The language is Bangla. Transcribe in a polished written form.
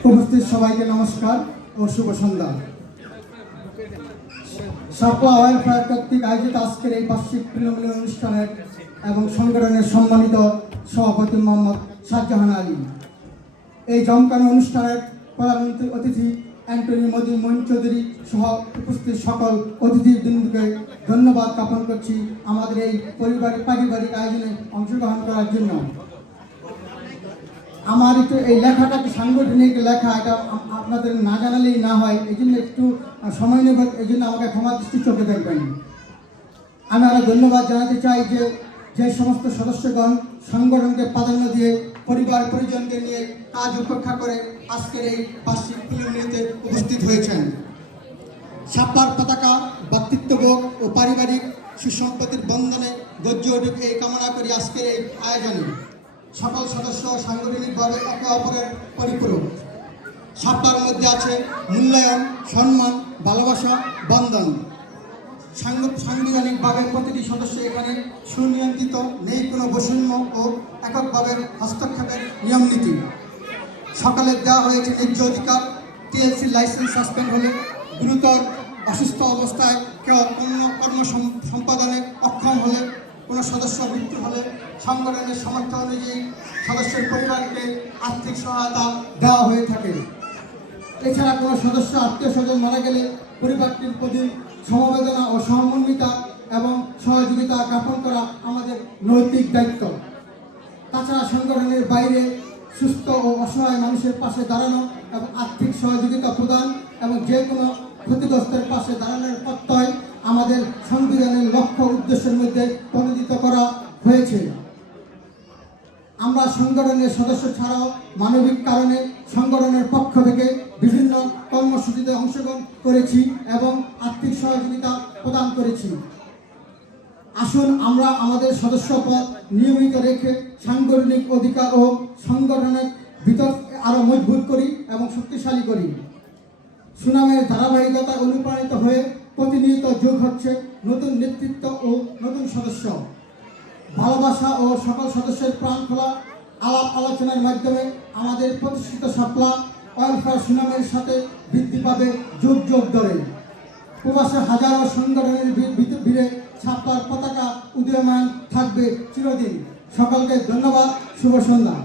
উপস্থিত সবাইকে নমস্কার ও শুভ সন্ধ্যা। সাপলা ওয়েলফেয়ার কর্তৃক আয়োজিত আজকের এই বার্ষিক তৃণমূল অনুষ্ঠানের এবং সংগঠনের সম্মানিত সভাপতি মোহাম্মদ শাহজাহান আলী, এই জমকানো অনুষ্ঠানের প্রধান অতিথি অ্যান্টনি মোদী মঈন চৌধুরী সহ উপস্থিত সকল অতিথিবৃন্দকে ধন্যবাদ জ্ঞাপন করছি আমাদের এই পারিবারিক আয়োজনে অংশগ্রহণ করার জন্য। আমার একটু এই লেখাটাকে সাংগঠনিক লেখা, এটা আপনাদের না জানালেই না হয়, এই জন্য একটু সময় নেব, এই জন্য আমাকে ক্ষমা দৃষ্টি চোখে দেখবেন। আমি আরও ধন্যবাদ জানাতে চাই যে সমস্ত সদস্যগণ সংগঠনকে প্রাধান্য দিয়ে পরিবার পরিজনকে নিয়ে কাজ উপেক্ষা করে আজকের এই বার্ষিক প্রিলিমিনারিতে উপস্থিত হয়েছেন। সাপলার পতাকা ভ্রাতৃত্ববোধ ও পারিবারিক সুসম্পত্তির বন্ধনে গর্জে উঠুক এই কামনা করি আজকের এই আয়োজনে। সকল সদস্য সাংগঠনিকভাবে একে অপরের পরিপূরক। সাপলার মধ্যে আছে মূল্যায়ন, সম্মান, ভালোবাসা, বন্ধন। সাংবিধানিকভাবে প্রতিটি সদস্য এখানে সুনিয়ন্ত্রিত, নেই কোনো বৈষম্য ও এককভাবে হস্তক্ষেপের নিয়ম নীতি। সকলের দেওয়া হয়েছে ন্যায্য অধিকার। টিএলসি লাইসেন্স সাসপেন্ড হলে, গুরুতর অসুস্থ অবস্থায় কেউ কর্ম সম্পাদনে অক্ষম হলে, কোনো সদস্য মৃত্যু হলে সংগঠনের সামর্থ্য অনুযায়ী সদস্যের পরিবারকে আর্থিক সহায়তা দেওয়া হয়ে থাকে। এছাড়া কোনো সদস্য আত্মীয় স্বজন মারা গেলে পরিবারটির প্রতি সমবেদনা ও সহমর্মিতা এবং সহযোগিতা জ্ঞাপন করা আমাদের নৈতিক দায়িত্ব। তাছাড়া সংগঠনের বাইরে সুস্থ ও অসহায় মানুষের পাশে দাঁড়ানো এবং আর্থিক সহযোগিতা প্রদান এবং যে কোনো ক্ষতিগ্রস্তের পাশে দাঁড়ানোর প্রত্যয় আমাদের সংবিধানের লক্ষ্য উদ্দেশ্যের মধ্যে প্রণোদিত করা হয়েছে। আমরা সংগঠনের সদস্য ছাড়াও মানবিক কারণে সংগঠনের পক্ষ থেকে বিভিন্ন কর্মসূচিতে অংশগ্রহণ করেছি এবং আর্থিক সহযোগিতা প্রদান করেছি। আসুন আমরা আমাদের সদস্যপদ নিয়মিত রেখে সাংগঠনিক অধিকার ও সংগঠনের ভিতর আরও মজবুত করি এবং শক্তিশালী করি। সুনামের ধারাবাহিকতা অনুপ্রাণিত হয়ে প্রতিনিয়ত যোগ হচ্ছে নতুন নেতৃত্ব ও নতুন সদস্য। ভালোবাসা ও সকল সদস্যের প্রাণ খোলা আলাপ আলোচনার মাধ্যমে আমাদের প্রতিষ্ঠিত সাপলা ওয়েলফেয়ার সুনামের সাথে বৃদ্ধি পাবে যুগ যুগ ধরে। প্রবাসে হাজারো সংগঠনের ভিড়ে সাপলার পতাকা উদীয়মান থাকবে চিরদিন। সকলকে ধন্যবাদ, শুভ সন্ধ্যা।